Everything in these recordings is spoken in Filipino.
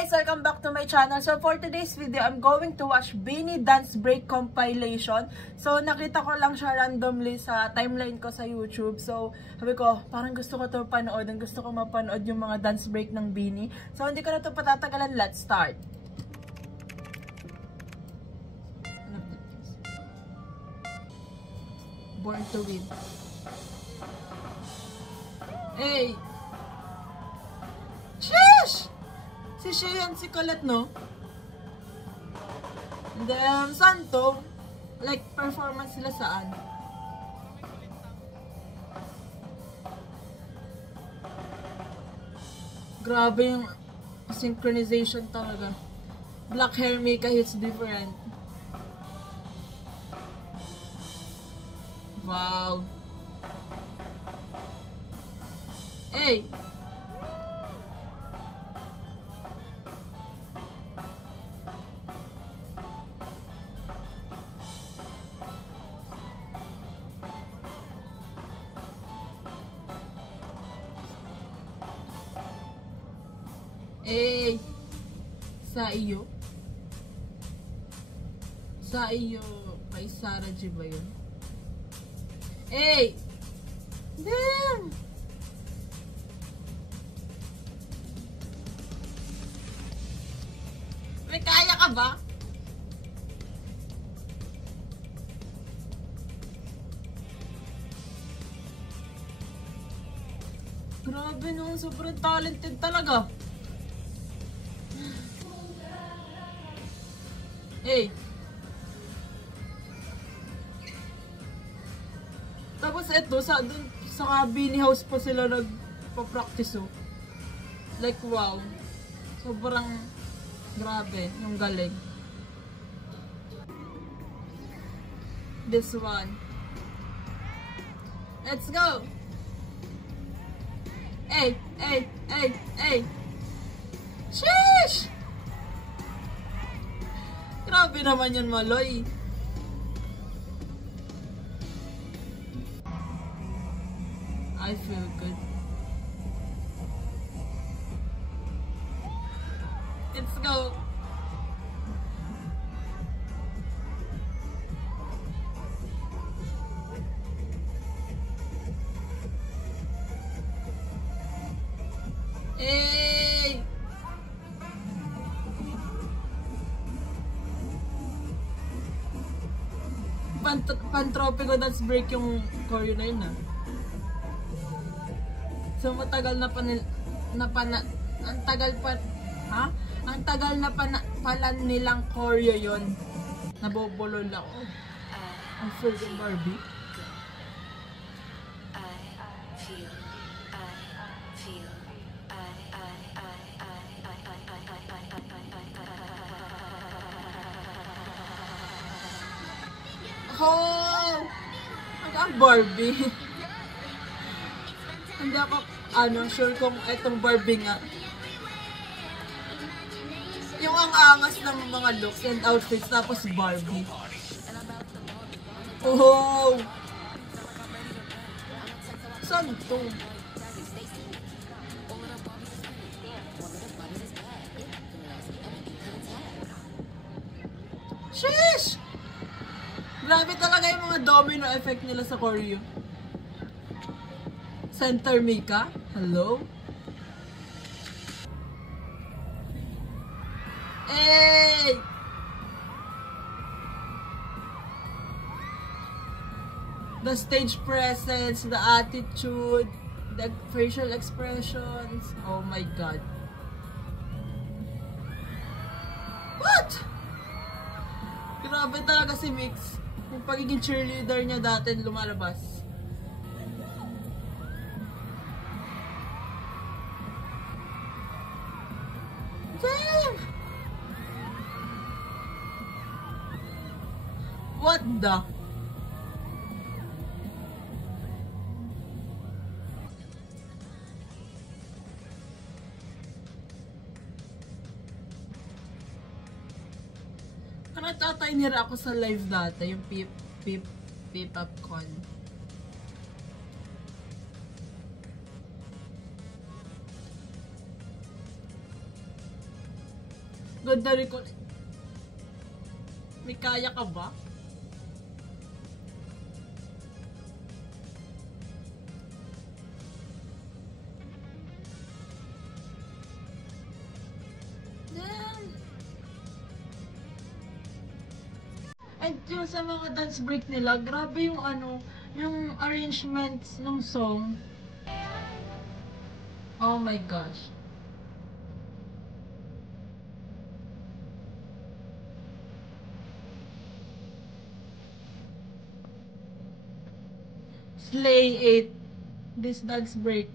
guys! Welcome back to my channel. So for today's video, I'm going to watch BINI Dance Break Compilation. So nakita ko lang siya randomly sa timeline ko sa YouTube. So sabi ko, parang gusto ko to panood. Gusto ko mapanood yung mga dance break ng BINI. So hindi ko na to patatagalan. Let's start! Born to Win. Hey! Sheesh! Si Cheyenne, si Colette, no? And then, saan to? Like, performance sila saan? Grabe yung synchronization talaga. Black hair Mika hits different. Wow. Hey! Hey! Sa iyo? Sa iyo, kay Sarah G ba yun? Hey! Damn! May kaya ka ba? Grabe naman, sobrang talented talaga. Hey! Tapos eto, sa BINI house pa sila nagpa-practice, oh. Like, wow. Sobrang grabe, yung galing. This one. Let's go! Hey! Hey! Hey! Hey! Sheesh! Grabe naman yun, Maloy. I feel good. Let's go. Hey! Pan-tropico dance break yung choreo na yun, ah. So matagal na ang tagal na pala nilang choreo yun. Nabobulol ako. Ang freaking Barbie. Oh! Ang Barbie. Hindi ako sure kung itong Barbie nga. Yung ang angas ng mga looks and outfits, tapos Barbie. Oh! Saan to? Sheesh! Grabe talaga yung mga domino effect nila sa choreo. Center Mika, hello? Hey! The stage presence, the attitude, the facial expressions. Oh my God. What? Grabe talaga si Mix. Yung pagiging cheerleader niya dati lumalabas. Damn! What the? Natatay nila ako sa live dati, yung P-Popcon. Ganda rin ko. May kaya ka ba? And yung sa mga dance break nila, grabe yung ano, yung arrangements ng song. Oh my gosh. Slay 8. This dance break.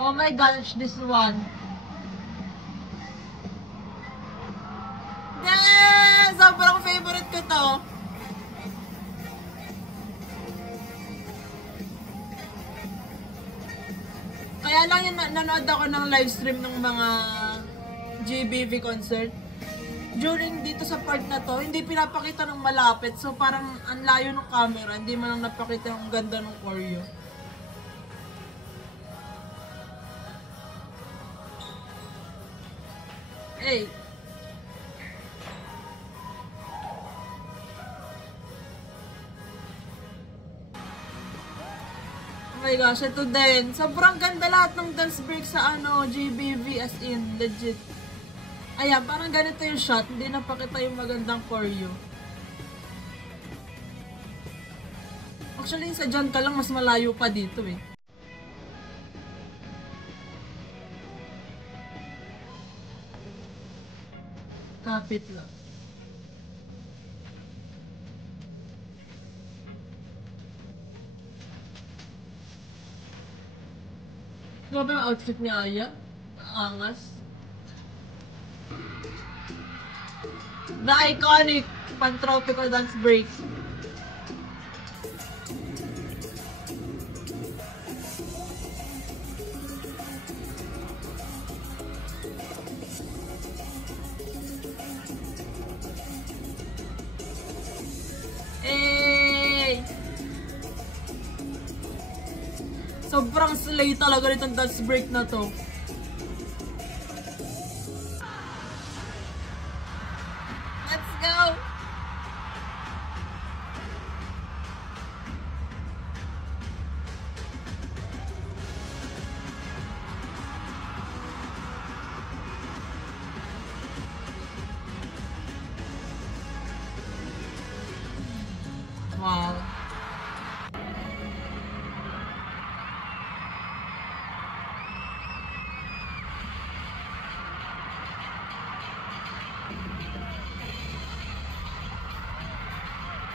Oh my gosh, this one. Yes! Sobrang favorite ko to. Kaya lang yun, nanood ako ng live stream ng mga GBV concert. During dito sa part na to, hindi pinapakita ng malapit. So parang ang layo ng camera, hindi man lang napakita yung ganda ng choreo. Hey! Oh my gosh, ito din. Sobrang ganda lahat ng dance break sa ano, GBV as in, legit. Ayan, parang ganito yung shot, hindi napakita yung magandang choreo. Actually, sa dyan ka lang, mas malayo pa dito eh. Kapit lang. Grabe yung outfit ni Aya. Angas. The iconic Pan-Tropical dance break. Hey! Sobrang slay talaga nitong dance break na to. Let's go! Wow.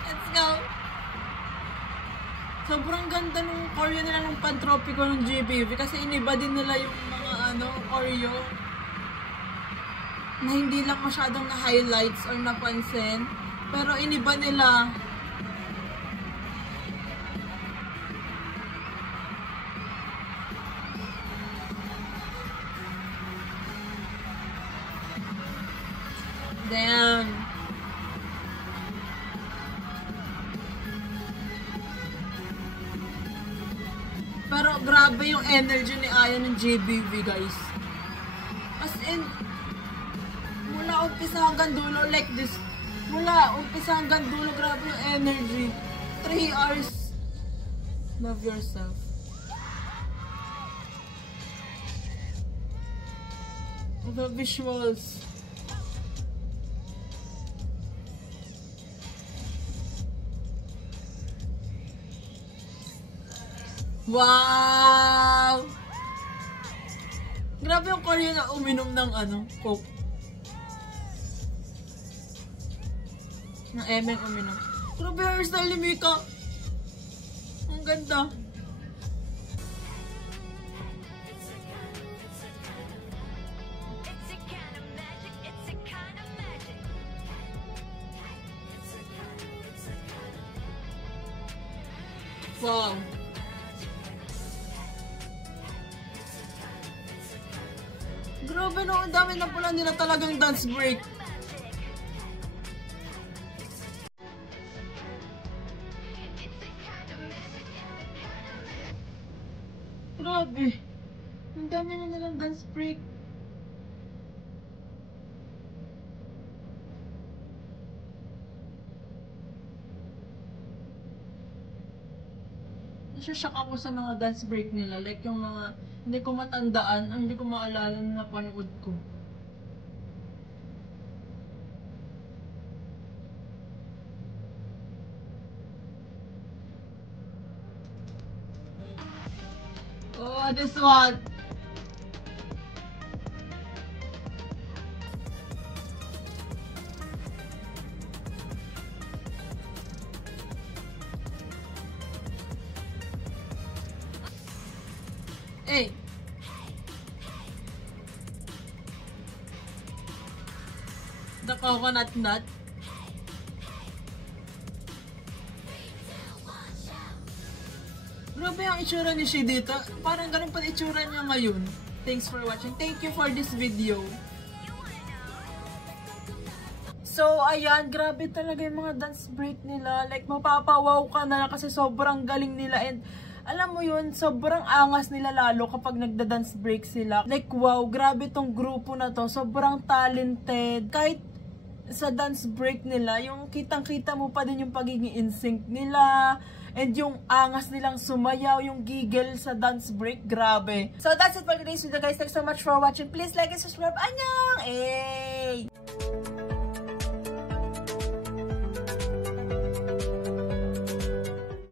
Let's go! Sobrang ganda ng choreo nila ng Pan-Tropical ng GBV kasi iniba din nila yung mga ano, choreo na hindi lang masyadong na-highlights or napansin. Pero iniba nila. Damn. Pero grabe yung energy ni Aya ng JBV, guys. As in, mula umpisa hanggang dulo, like this. Mula umpisa hanggang dulo, grabe yung energy. 3 hours. Love yourself. The visuals. Wow! Grabe yung Korean na uminom ng ano, Coke. Ng Emeng uminom. Grabe yung hairstyle ni Mika. Ang ganda. Wow. Grabe no, ang dami na pala nila talagang dance break. Grabe. Ang dami na nilang dance break. Nasashock ako sa mga dance break nila. Like yung mga hindi ko matandaan, ang hindi ko maalala na napanood ko. Oh, this one! Hey! The coconut nut. Grabe ang itsura ni Shi dito. Parang ganun pa itsura niya ngayon. Thanks for watching. Thank you for this video. So, ayan. Grabe talaga yung mga dance break nila. Like, mapapawaw ka na lang kasi sobrang galing nila. And, alam mo yun, sobrang angas nila lalo kapag nagda-dance break sila. Like, wow, grabe tong grupo na to. Sobrang talented. Kahit sa dance break nila, yung kitang-kita mo pa din yung pagiging in-sync nila. And yung angas nilang sumayaw, yung giggle sa dance break, grabe. So, that's it for today's video, guys. Thanks so much for watching. Please like and subscribe. Annyeong! Hey!